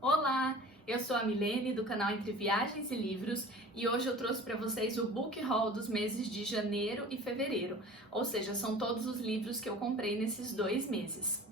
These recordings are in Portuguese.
Olá, eu sou a Milene do canal Entre Viagens e Livros e hoje eu trouxe para vocês o book haul dos meses de janeiro e fevereiro, ou seja, são todos os livros que eu comprei nesses 2 meses.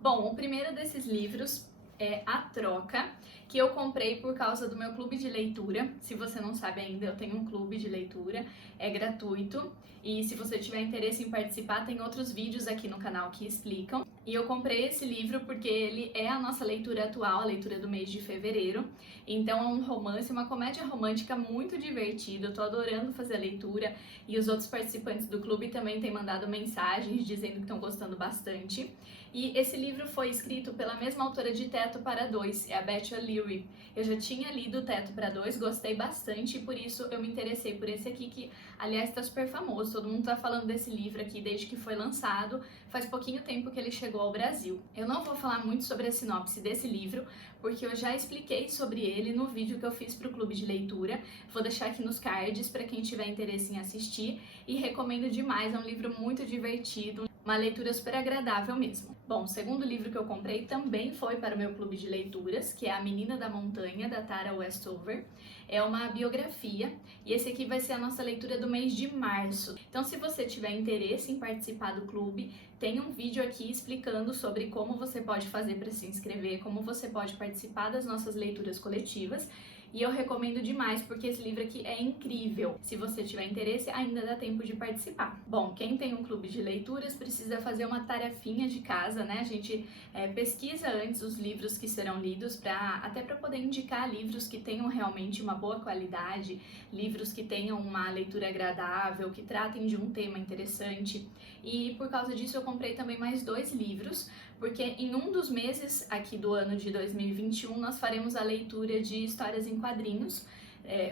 Bom, o primeiro desses livros é A Troca, que eu comprei por causa do meu clube de leitura. Se você não sabe ainda, eu tenho um clube de leitura, é gratuito e se você tiver interesse em participar, tem outros vídeos aqui no canal que explicam. E eu comprei esse livro porque ele é a nossa leitura atual, a leitura do mês de fevereiro. Então é um romance, uma comédia romântica muito divertido. Eu tô adorando fazer a leitura e os outros participantes do clube também têm mandado mensagens dizendo que estão gostando bastante. E esse livro foi escrito pela mesma autora de Teto para Dois, é a Beth O'Leary. Eu já tinha lido Teto para Dois, gostei bastante e por isso eu me interessei por esse aqui que, aliás, está super famoso. Todo mundo tá falando desse livro aqui desde que foi lançado. Faz pouquinho tempo que ele chegou ao Brasil. Eu não vou falar muito sobre a sinopse desse livro, porque eu já expliquei sobre ele no vídeo que eu fiz para o clube de leitura. Vou deixar aqui nos cards para quem tiver interesse em assistir e recomendo demais, é um livro muito divertido, uma leitura super agradável mesmo. Bom, o segundo livro que eu comprei também foi para o meu clube de leituras, que é A Menina da Montanha, da Tara Westover. É uma biografia e esse aqui vai ser a nossa leitura do mês de março. Então, se você tiver interesse em participar do clube, tem um vídeo aqui explicando sobre como você pode fazer para se inscrever, como você pode participar das nossas leituras coletivas. E eu recomendo demais porque esse livro aqui é incrível. Se você tiver interesse, ainda dá tempo de participar. Bom, quem tem um clube de leituras precisa fazer uma tarefinha de casa, né? A gente pesquisa antes os livros que serão lidos, até para poder indicar livros que tenham realmente uma boa qualidade, livros que tenham uma leitura agradável, que tratem de um tema interessante. E por causa disso eu comprei também mais 2 livros, porque em um dos meses aqui do ano de 2021 nós faremos a leitura de histórias em quadrinhos,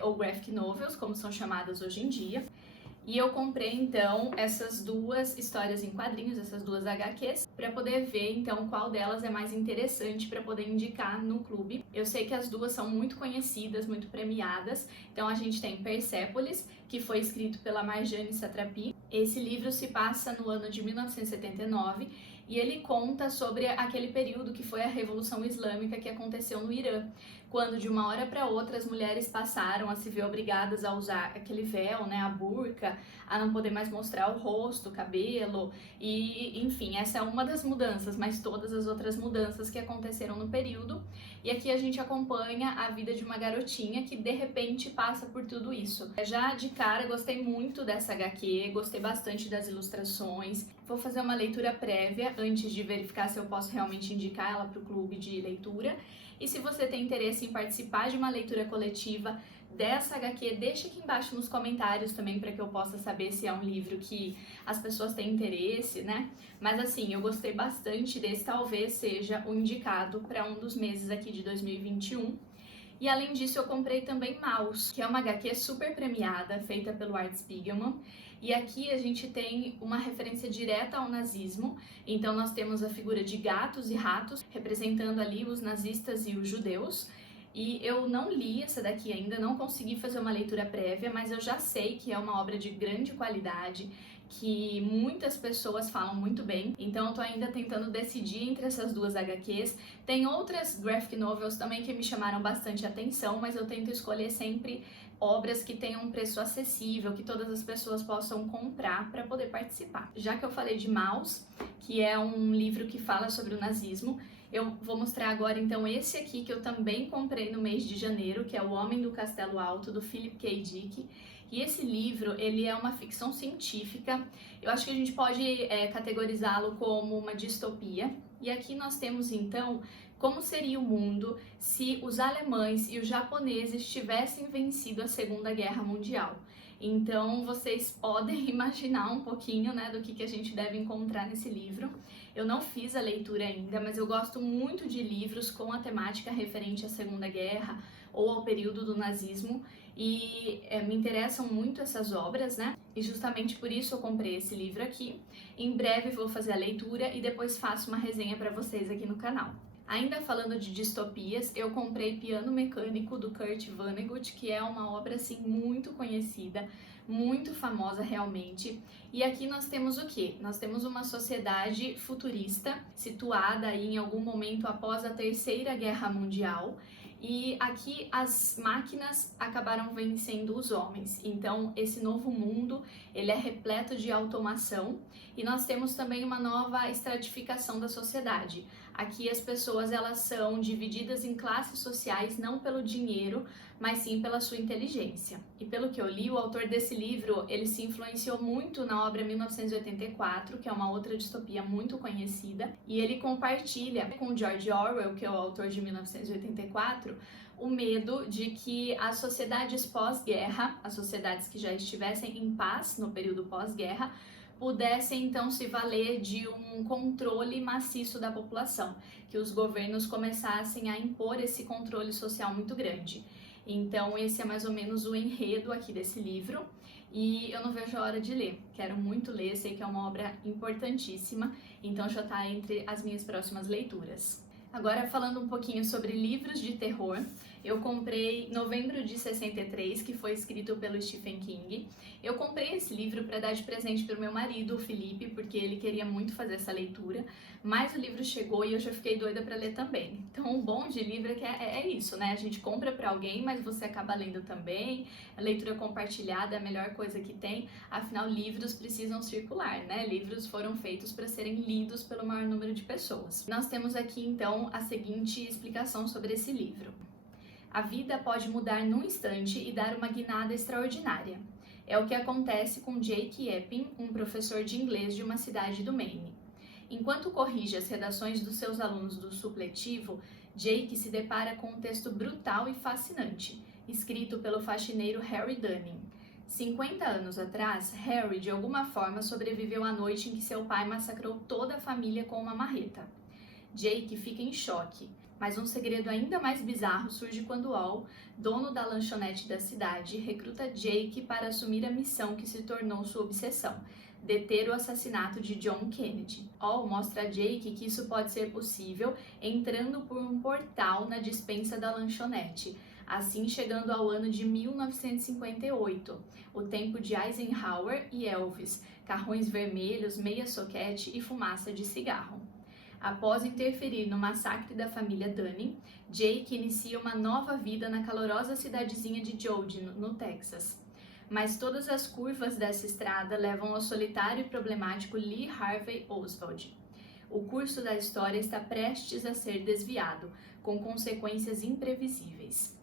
ou graphic novels, como são chamadas hoje em dia. E eu comprei então essas 2 histórias em quadrinhos, essas 2 HQs, para poder ver então qual delas é mais interessante para poder indicar no clube. Eu sei que as 2 são muito conhecidas, muito premiadas. Então a gente tem Persépolis, que foi escrito pela Marjane Satrapi. Esse livro se passa no ano de 1979 e ele conta sobre aquele período que foi a Revolução Islâmica que aconteceu no Irã, quando de uma hora para outra as mulheres passaram a se ver obrigadas a usar aquele véu, né, a burca, a não poder mais mostrar o rosto, o cabelo, e enfim, essa é uma das mudanças, mas todas as outras mudanças que aconteceram no período. E aqui a gente acompanha a vida de uma garotinha que de repente passa por tudo isso. Já de cara gostei muito dessa HQ, gostei bastante das ilustrações. Vou fazer uma leitura prévia antes de verificar se eu posso realmente indicar ela para o clube de leitura. E se você tem interesse em participar de uma leitura coletiva dessa HQ, deixa aqui embaixo nos comentários também para que eu possa saber se é um livro que as pessoas têm interesse, né? Mas assim, eu gostei bastante desse, talvez seja o indicado para um dos meses aqui de 2021. E além disso, eu comprei também Maus, que é uma HQ super premiada, feita pelo Art Spiegelman. E aqui a gente tem uma referência direta ao nazismo. Então nós temos a figura de gatos e ratos, representando ali os nazistas e os judeus. E eu não li essa daqui ainda, não consegui fazer uma leitura prévia, mas eu já sei que é uma obra de grande qualidade, que muitas pessoas falam muito bem, então eu tô ainda tentando decidir entre essas 2 HQs. Tem outras graphic novels também que me chamaram bastante atenção, mas eu tento escolher sempre obras que tenham um preço acessível, que todas as pessoas possam comprar para poder participar. Já que eu falei de Maus, que é um livro que fala sobre o nazismo, eu vou mostrar agora então esse aqui que eu também comprei no mês de janeiro, que é O Homem do Castelo Alto, do Philip K. Dick. E esse livro, ele é uma ficção científica, eu acho que a gente pode categorizá-lo como uma distopia. E aqui nós temos então como seria o mundo se os alemães e os japoneses tivessem vencido a Segunda Guerra Mundial. Então vocês podem imaginar um pouquinho, né, do que a gente deve encontrar nesse livro. Eu não fiz a leitura ainda, mas eu gosto muito de livros com a temática referente à Segunda Guerra ou ao período do nazismo e me interessam muito essas obras, né? E justamente por isso eu comprei esse livro aqui. Em breve vou fazer a leitura e depois faço uma resenha para vocês aqui no canal. Ainda falando de distopias, eu comprei Piano Mecânico, do Kurt Vonnegut, que é uma obra assim muito conhecida, muito famosa realmente. E aqui nós temos o quê? Nós temos uma sociedade futurista, situada aí em algum momento após a Terceira Guerra Mundial. E aqui as máquinas acabaram vencendo os homens. Então esse novo mundo, ele é repleto de automação e nós temos também uma nova estratificação da sociedade. Aqui as pessoas elas são divididas em classes sociais não pelo dinheiro, mas sim pela sua inteligência. E pelo que eu li, o autor desse livro, ele se influenciou muito na obra 1984, que é uma outra distopia muito conhecida, e ele compartilha com George Orwell, que é o autor de 1984, o medo de que as sociedades pós-guerra, as sociedades que já estivessem em paz no período pós-guerra, pudessem então se valer de um controle maciço da população, que os governos começassem a impor esse controle social muito grande. Então esse é mais ou menos o enredo aqui desse livro e eu não vejo a hora de ler, quero muito ler, sei que é uma obra importantíssima, então já está entre as minhas próximas leituras. Agora falando um pouquinho sobre livros de terror, eu comprei Novembro de 63, que foi escrito pelo Stephen King. Eu comprei esse livro para dar de presente para o meu marido, o Felipe, porque ele queria muito fazer essa leitura, mas o livro chegou e eu já fiquei doida para ler também. Então o bom de livro é que é isso, né? A gente compra para alguém, mas você acaba lendo também. A leitura compartilhada é a melhor coisa que tem, afinal livros precisam circular, né? Livros foram feitos para serem lidos pelo maior número de pessoas. Nós temos aqui então a seguinte explicação sobre esse livro. A vida pode mudar num instante e dar uma guinada extraordinária. É o que acontece com Jake Epping, um professor de inglês de uma cidade do Maine. Enquanto corrige as redações dos seus alunos do supletivo, Jake se depara com um texto brutal e fascinante, escrito pelo faxineiro Harry Dunning. 50 anos atrás, Harry de alguma forma sobreviveu à noite em que seu pai massacrou toda a família com uma marreta. Jake fica em choque. Mas um segredo ainda mais bizarro surge quando Al, dono da lanchonete da cidade, recruta Jake para assumir a missão que se tornou sua obsessão, deter o assassinato de John Kennedy. Al mostra a Jake que isso pode ser possível entrando por um portal na despensa da lanchonete, assim chegando ao ano de 1958, o tempo de Eisenhower e Elvis, carrões vermelhos, meia soquete e fumaça de cigarro. Após interferir no massacre da família Dunning, Jake inicia uma nova vida na calorosa cidadezinha de Jodie, no Texas. Mas todas as curvas dessa estrada levam ao solitário e problemático Lee Harvey Oswald. O curso da história está prestes a ser desviado, com consequências imprevisíveis.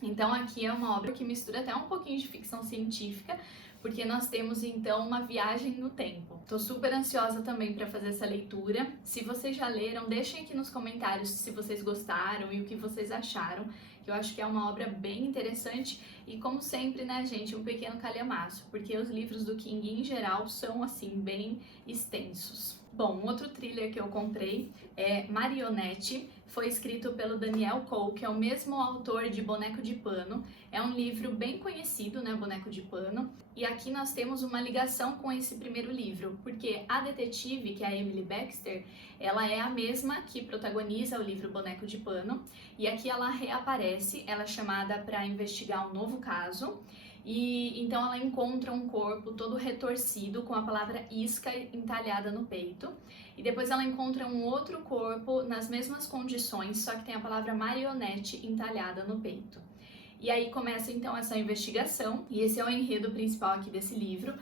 Então aqui é uma obra que mistura até um pouquinho de ficção científica, porque nós temos então uma viagem no tempo. Tô super ansiosa também para fazer essa leitura. Se vocês já leram, deixem aqui nos comentários se vocês gostaram e o que vocês acharam, que eu acho que é uma obra bem interessante e, como sempre, né, gente, um pequeno calhamaço, porque os livros do King em geral são assim bem extensos. Bom, um outro thriller que eu comprei é Marionette, foi escrito pelo Daniel Cole, que é o mesmo autor de Boneco de Pano. É um livro bem conhecido, né, Boneco de Pano. E aqui nós temos uma ligação com esse primeiro livro, porque a detetive, que é a Emily Baxter, ela é a mesma que protagoniza o livro Boneco de Pano. E aqui ela reaparece, ela é chamada para investigar um novo caso. E então ela encontra um corpo todo retorcido com a palavra isca entalhada no peito. E depois ela encontra um outro corpo nas mesmas condições, só que tem a palavra marionete entalhada no peito. E aí começa então essa investigação, e esse é o enredo principal aqui desse livro.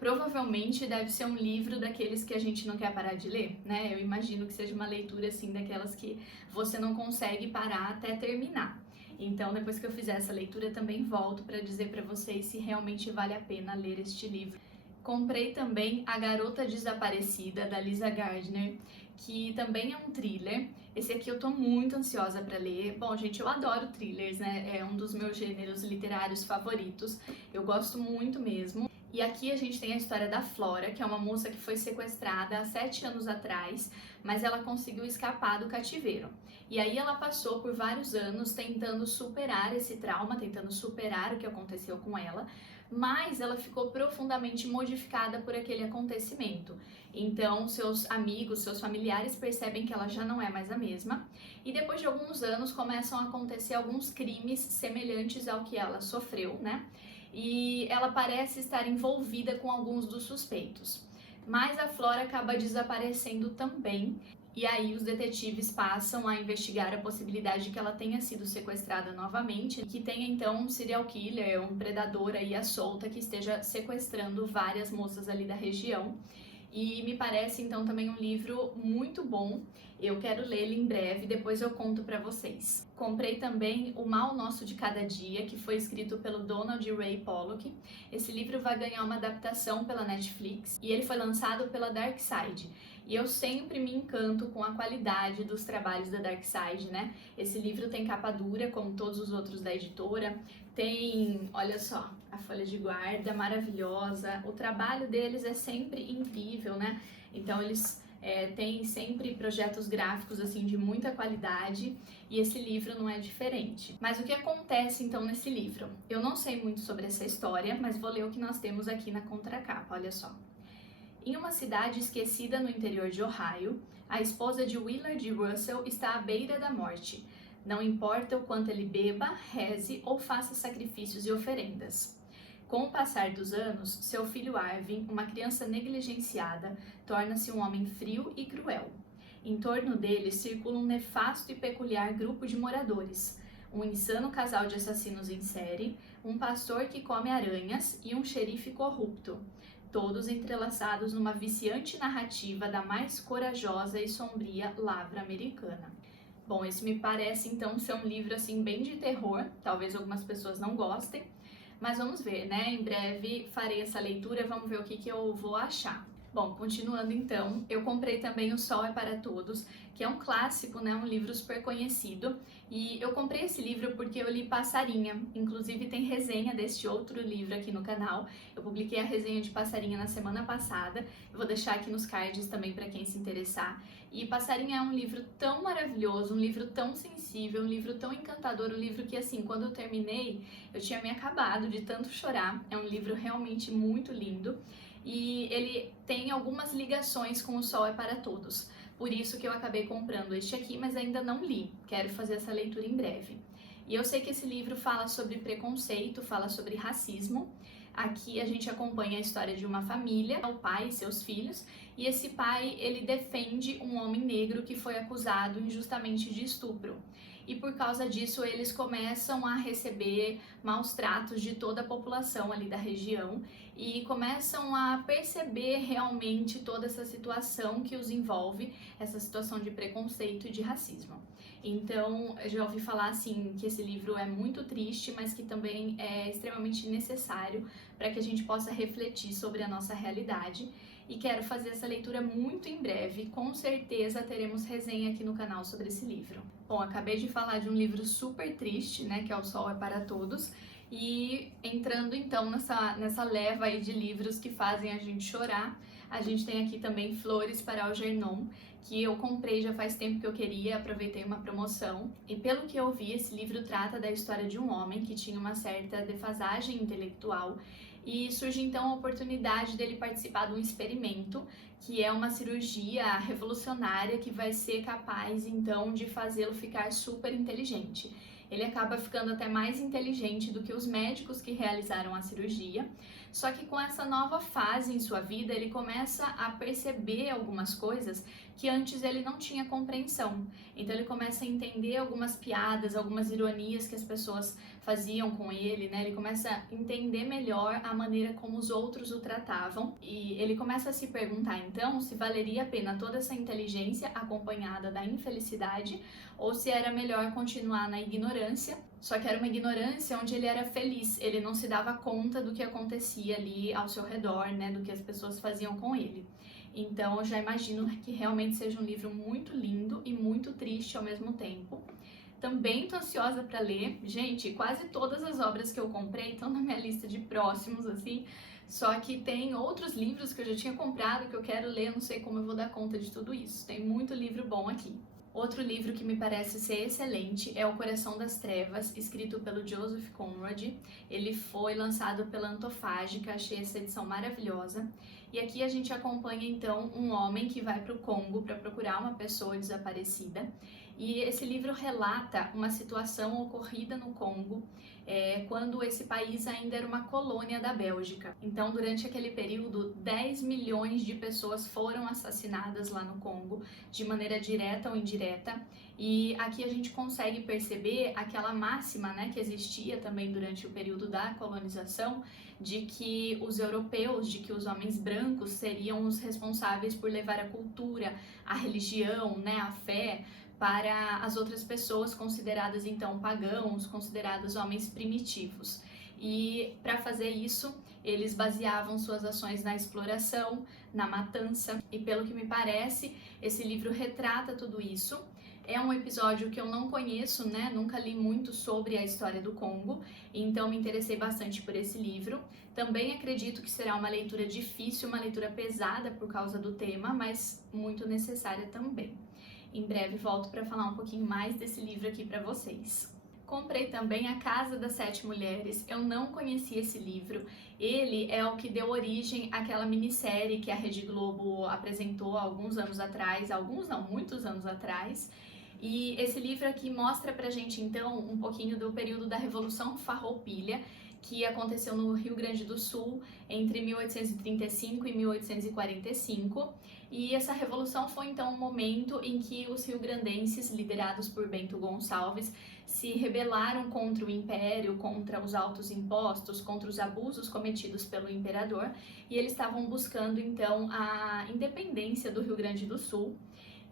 Provavelmente deve ser um livro daqueles que a gente não quer parar de ler, né? Eu imagino que seja uma leitura assim daquelas que você não consegue parar até terminar. Então, depois que eu fizer essa leitura, também volto para dizer para vocês se realmente vale a pena ler este livro. Comprei também A Garota Desaparecida, da Lisa Gardner, que também é um thriller. Esse aqui eu tô muito ansiosa para ler. Bom, gente, eu adoro thrillers, né? É um dos meus gêneros literários favoritos. Eu gosto muito mesmo. E aqui a gente tem a história da Flora, que é uma moça que foi sequestrada há 7 anos atrás, mas ela conseguiu escapar do cativeiro. E aí ela passou por vários anos tentando superar esse trauma, tentando superar o que aconteceu com ela, mas ela ficou profundamente modificada por aquele acontecimento. Então, seus amigos, seus familiares percebem que ela já não é mais a mesma, e depois de alguns anos começam a acontecer alguns crimes semelhantes ao que ela sofreu, né? e ela parece estar envolvida com alguns dos suspeitos. Mas a Flora acaba desaparecendo também, e aí os detetives passam a investigar a possibilidade de que ela tenha sido sequestrada novamente e que tenha então um serial killer, um predador aí à solta que esteja sequestrando várias moças ali da região. E me parece então também um livro muito bom. Eu quero lê-lo em breve, depois eu conto para vocês. Comprei também O Mal Nosso de Cada Dia, que foi escrito pelo Donald Ray Pollock. Esse livro vai ganhar uma adaptação pela Netflix e ele foi lançado pela Dark Side. E eu sempre me encanto com a qualidade dos trabalhos da Dark Side, né? Esse livro tem capa dura, como todos os outros da editora. Tem, olha só, a folha de guarda maravilhosa. O trabalho deles é sempre incrível, né? Então eles têm sempre projetos gráficos assim de muita qualidade e esse livro não é diferente. Mas o que acontece então nesse livro? Eu não sei muito sobre essa história, mas vou ler o que nós temos aqui na contracapa, olha só. Em uma cidade esquecida no interior de Ohio, a esposa de Willard Russell está à beira da morte. Não importa o quanto ele beba, reze ou faça sacrifícios e oferendas. Com o passar dos anos, seu filho Arvin, uma criança negligenciada, torna-se um homem frio e cruel. Em torno dele circula um nefasto e peculiar grupo de moradores, um insano casal de assassinos em série, um pastor que come aranhas e um xerife corrupto, todos entrelaçados numa viciante narrativa da mais corajosa e sombria lavra americana. Bom, esse me parece então ser um livro assim bem de terror, talvez algumas pessoas não gostem, mas vamos ver, né? Em breve farei essa leitura, vamos ver o que eu vou achar. Bom, continuando então, eu comprei também O Sol é para Todos, que é um clássico, né? Um livro super conhecido. E eu comprei esse livro porque eu li Passarinha, inclusive tem resenha deste outro livro aqui no canal. Eu publiquei a resenha de Passarinha na semana passada, eu vou deixar aqui nos cards também para quem se interessar. E Passarinha é um livro tão maravilhoso, um livro tão sensível, um livro tão encantador, um livro que assim, quando eu terminei, eu tinha me acabado de tanto chorar. É um livro realmente muito lindo. E ele tem algumas ligações com O Sol é para Todos. Por isso que eu acabei comprando este aqui, mas ainda não li. Quero fazer essa leitura em breve. E eu sei que esse livro fala sobre preconceito, fala sobre racismo. Aqui a gente acompanha a história de uma família, o pai e seus filhos, e esse pai, ele defende um homem negro que foi acusado injustamente de estupro. E por causa disso eles começam a receber maus tratos de toda a população ali da região e começam a perceber realmente toda essa situação que os envolve, essa situação de preconceito e de racismo. Então, eu já ouvi falar assim que esse livro é muito triste, mas que também é extremamente necessário para que a gente possa refletir sobre a nossa realidade. E quero fazer essa leitura muito em breve, com certeza teremos resenha aqui no canal sobre esse livro. Bom, acabei de falar de um livro super triste, né, que é O Sol é para Todos, e entrando então nessa leva aí de livros que fazem a gente chorar, a gente tem aqui também Flores para Algernon, que eu comprei já faz tempo que eu queria, aproveitei uma promoção, e pelo que eu vi, esse livro trata da história de um homem que tinha uma certa defasagem intelectual, e surge então a oportunidade dele participar de um experimento, que é uma cirurgia revolucionária que vai ser capaz então de fazê-lo ficar super inteligente. Ele acaba ficando até mais inteligente do que os médicos que realizaram a cirurgia, só que com essa nova fase em sua vida, ele começa a perceber algumas coisas que antes ele não tinha compreensão. Então ele começa a entender algumas piadas, algumas ironias que as pessoas faziam com ele, né? Ele começa a entender melhor a maneira como os outros o tratavam e ele começa a se perguntar então se valeria a pena toda essa inteligência acompanhada da infelicidade ou se era melhor continuar na ignorância. Só que era uma ignorância onde ele era feliz, ele não se dava conta do que acontecia ali ao seu redor, né, do que as pessoas faziam com ele. Então eu já imagino que realmente seja um livro muito lindo e muito triste ao mesmo tempo. Também tô ansiosa para ler. Gente, quase todas as obras que eu comprei estão na minha lista de próximos, assim. Só que tem outros livros que eu já tinha comprado que eu quero ler, eu não sei como eu vou dar conta de tudo isso. Tem muito livro bom aqui. Outro livro que me parece ser excelente é O Coração das Trevas, escrito pelo Joseph Conrad. Ele foi lançado pela Antofágica, achei essa edição maravilhosa. E aqui a gente acompanha então um homem que vai para o Congo para procurar uma pessoa desaparecida. E esse livro relata uma situação ocorrida no Congo, quando esse país ainda era uma colônia da Bélgica. Então, durante aquele período, 10 milhões de pessoas foram assassinadas lá no Congo, de maneira direta ou indireta. E aqui a gente consegue perceber aquela máxima, né, que existia também durante o período da colonização, de que os europeus, de que os homens brancos seriam os responsáveis por levar a cultura, a religião, né, a fé para as outras pessoas consideradas então pagãos, considerados homens primitivos. E para fazer isso, eles baseavam suas ações na exploração, na matança, e pelo que me parece, esse livro retrata tudo isso. É um episódio que eu não conheço, né? Nunca li muito sobre a história do Congo, então me interessei bastante por esse livro. Também acredito que será uma leitura difícil, uma leitura pesada por causa do tema, mas muito necessária também. Em breve volto para falar um pouquinho mais desse livro aqui para vocês. Comprei também A Casa das Sete Mulheres. Eu não conhecia esse livro. Ele é o que deu origem àquela minissérie que a Rede Globo apresentou há alguns anos atrás, muitos anos atrás. E esse livro aqui mostra pra gente então um pouquinho do período da Revolução Farroupilha, que aconteceu no Rio Grande do Sul entre 1835 e 1845. E essa revolução foi então um momento em que os rio-grandenses, liderados por Bento Gonçalves, se rebelaram contra o império, contra os altos impostos, contra os abusos cometidos pelo imperador, e eles estavam buscando então a independência do Rio Grande do Sul.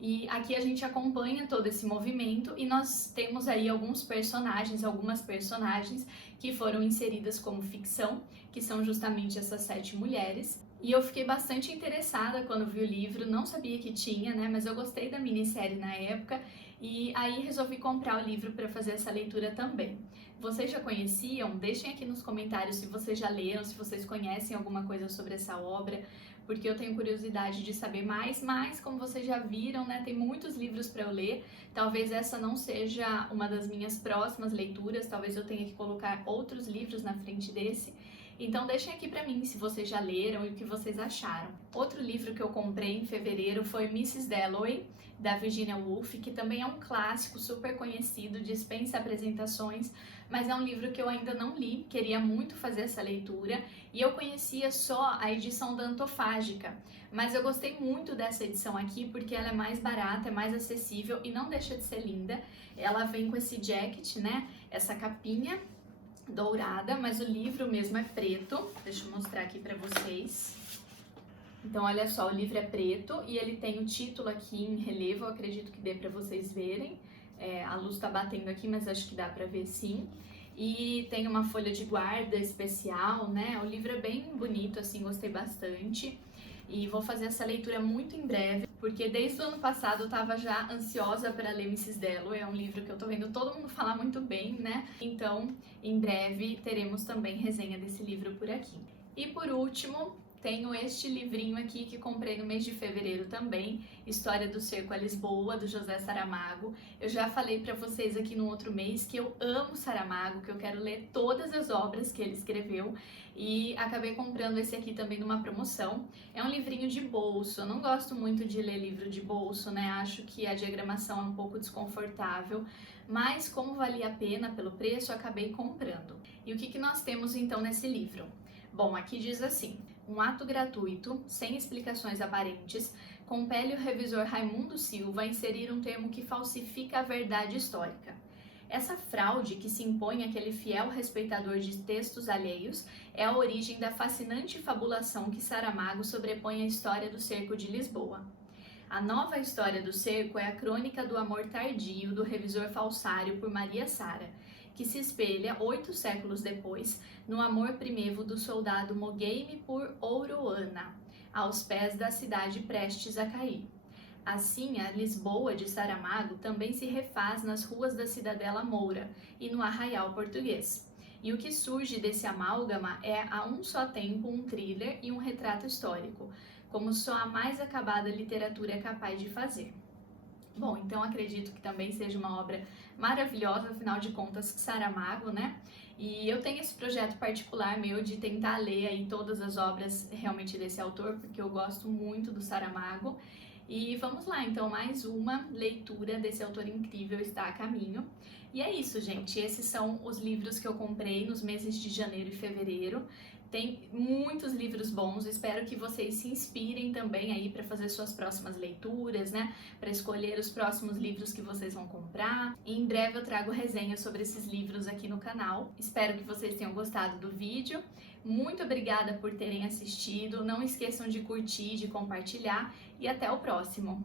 E aqui a gente acompanha todo esse movimento e nós temos aí algumas personagens que foram inseridas como ficção, que são justamente essas 7 mulheres. E eu fiquei bastante interessada quando vi o livro, não sabia que tinha, né, mas eu gostei da minissérie na época e aí resolvi comprar o livro para fazer essa leitura também. Vocês já conheciam? Deixem aqui nos comentários se vocês já leram, se vocês conhecem alguma coisa sobre essa obra, porque eu tenho curiosidade de saber mais, mas como vocês já viram, né, tem muitos livros para eu ler, talvez essa não seja uma das minhas próximas leituras, talvez eu tenha que colocar outros livros na frente desse, então deixem aqui para mim se vocês já leram e o que vocês acharam. Outro livro que eu comprei em fevereiro foi Mrs. Dalloway, da Virginia Woolf, que também é um clássico super conhecido, dispensa apresentações, mas é um livro que eu ainda não li, queria muito fazer essa leitura, e eu conhecia só a edição da Antofágica, mas eu gostei muito dessa edição aqui porque ela é mais barata, é mais acessível e não deixa de ser linda. Ela vem com esse jacket, né, essa capinha dourada, mas o livro mesmo é preto. Deixa eu mostrar aqui pra vocês. Então, olha só, o livro é preto e ele tem o título aqui em relevo, eu acredito que dê pra vocês verem. A luz tá batendo aqui, mas acho que dá pra ver sim. E tem uma folha de guarda especial, né? O livro é bem bonito, assim, gostei bastante. E vou fazer essa leitura muito em breve, porque desde o ano passado eu tava já ansiosa para ler Mrs. Dalloway, é um livro que eu tô vendo todo mundo falar muito bem, né? Então, em breve teremos também resenha desse livro por aqui. E por último, tenho este livrinho aqui que comprei no mês de fevereiro também, História do Cerco a Lisboa, do José Saramago. Eu já falei pra vocês aqui no outro mês que eu amo Saramago, que eu quero ler todas as obras que ele escreveu e acabei comprando esse aqui também numa promoção. É um livrinho de bolso, eu não gosto muito de ler livro de bolso, né? Acho que a diagramação é um pouco desconfortável, mas como valia a pena pelo preço, eu acabei comprando. E o que nós temos então nesse livro? Bom, aqui diz assim: um ato gratuito, sem explicações aparentes, compele o revisor Raimundo Silva a inserir um termo que falsifica a verdade histórica. Essa fraude que se impõe àquele fiel respeitador de textos alheios é a origem da fascinante fabulação que Saramago sobrepõe à história do cerco de Lisboa. A nova história do cerco é a crônica do amor tardio do revisor falsário por Maria Sara, que se espelha 8 séculos depois no amor primevo do soldado Mogueime por Ouroana, aos pés da cidade prestes a cair. Assim, a Lisboa de Saramago também se refaz nas ruas da Cidadela Moura e no Arraial Português. E o que surge desse amálgama é a um só tempo um thriller e um retrato histórico, como só a mais acabada literatura é capaz de fazer. Bom, então acredito que também seja uma obra maravilhosa, afinal de contas, Saramago, né? E eu tenho esse projeto particular meu de tentar ler aí todas as obras realmente desse autor, porque eu gosto muito do Saramago. E vamos lá, então, mais uma leitura desse autor incrível está a caminho. E é isso, gente. Esses são os livros que eu comprei nos meses de janeiro e fevereiro. Tem muitos livros bons, espero que vocês se inspirem também aí para fazer suas próximas leituras, né? Para escolher os próximos livros que vocês vão comprar. E em breve eu trago resenhas sobre esses livros aqui no canal. Espero que vocês tenham gostado do vídeo. Muito obrigada por terem assistido. Não esqueçam de curtir, de compartilhar e até o próximo.